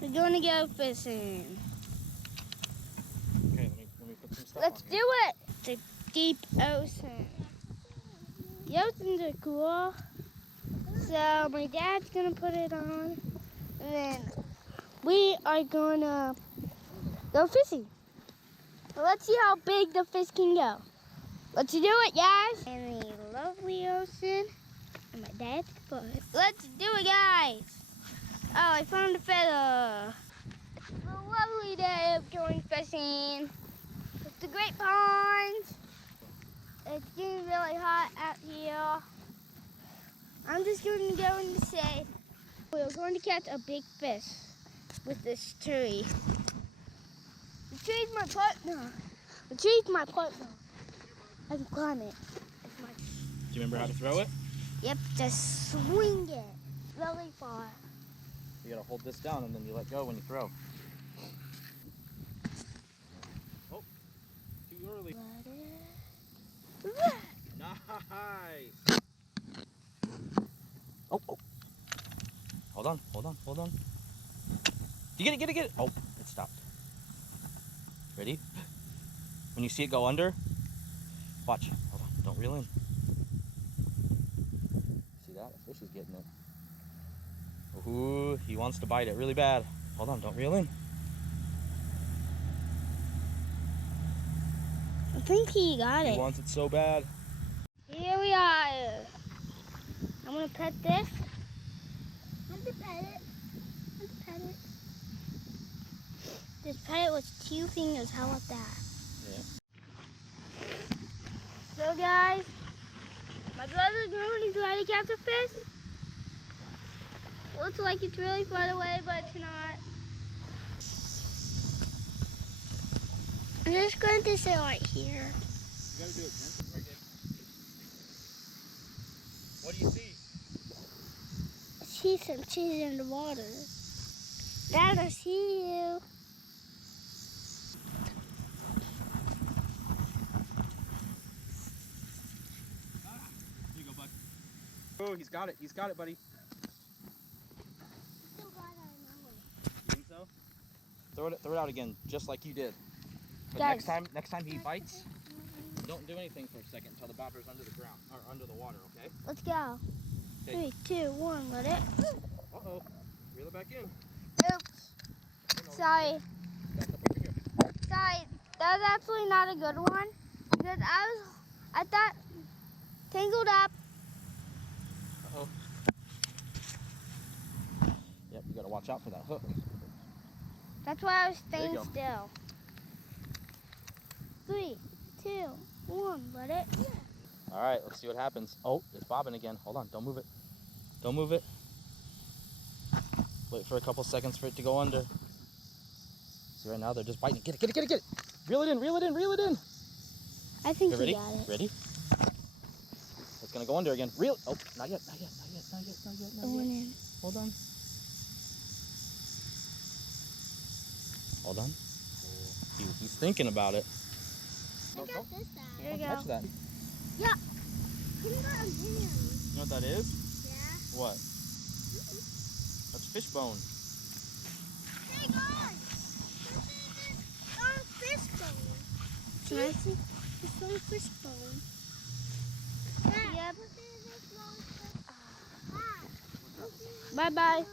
We're gonna go fishing. Okay, let me put some stuff Let's on do here. it. The deep ocean. The oceans are cool. So my dad's gonna put it on, and then we are gonna go fishing. Well, let's see how big the fish can go. Let's do it, guys. In the lovely ocean, and my dad's foot. Let's do it, guys. Oh, I found a feather. It's a lovely day of going fishing. It's the Great Ponds. It's getting really hot out here. I'm just going to go in the shade. We're going to catch a big fish with this tree. The tree's my partner. The tree's my partner. I can climb it. Do you remember how to throw it? Yep, just swing it really far. You gotta hold this down and then you let go when you throw. Oh, too early. Nice. Oh. Hold on. You get it. Oh, it stopped. Ready? When you see it go under, watch. Hold on, don't reel in. See that? The fish is getting it. Ooh, he wants to bite it really bad. Hold on, don't reel in. I think he got it. He wants it so bad. Here we are. I'm gonna pet this. I'm gonna pet it. Just pet it with 2 fingers. How about that? Yeah. So guys, my brother's going to try to catch a fish. Looks like it's really far away, but it's not. I'm just going to sit right here. You gotta do it gently. What do you see? I see some cheese in the water. Dad, I see you. Here you go, bud. Oh, he's got it, buddy. Still got it, I know it. You think so? Throw it out again, just like you did. But Guys. next time he bites, don't do anything for a second until the bobber's under the ground or under the water, okay? Let's go. Okay. 3, 2, 1, let it. Uh-oh. Reel it back in. Oops. Sorry. Back up over here. Sorry, that was actually not a good one because I thought tangled up. Uh-oh. Yep, you gotta watch out for that hook. That's why I was There you staying go. still. 3, 2, 1, let it. All right, let's see what happens. Oh, it's bobbing again. Hold on, don't move it. Don't move it. Wait for a couple seconds for it to go under. See, right now they're just biting. Get it. Reel it in. I think Okay, ready? he got it. Ready? It's gonna go under again. Reel. Oh, not yet. It went in. Hold on. He's thinking about it. I got this side. Here Don't you touch go. that. Yeah. Put it on hand. You know what that is? Yeah. What? That's fish bone. Hey guys, this is on fish bone. See? It's on fish bone. Yep. Bye bye.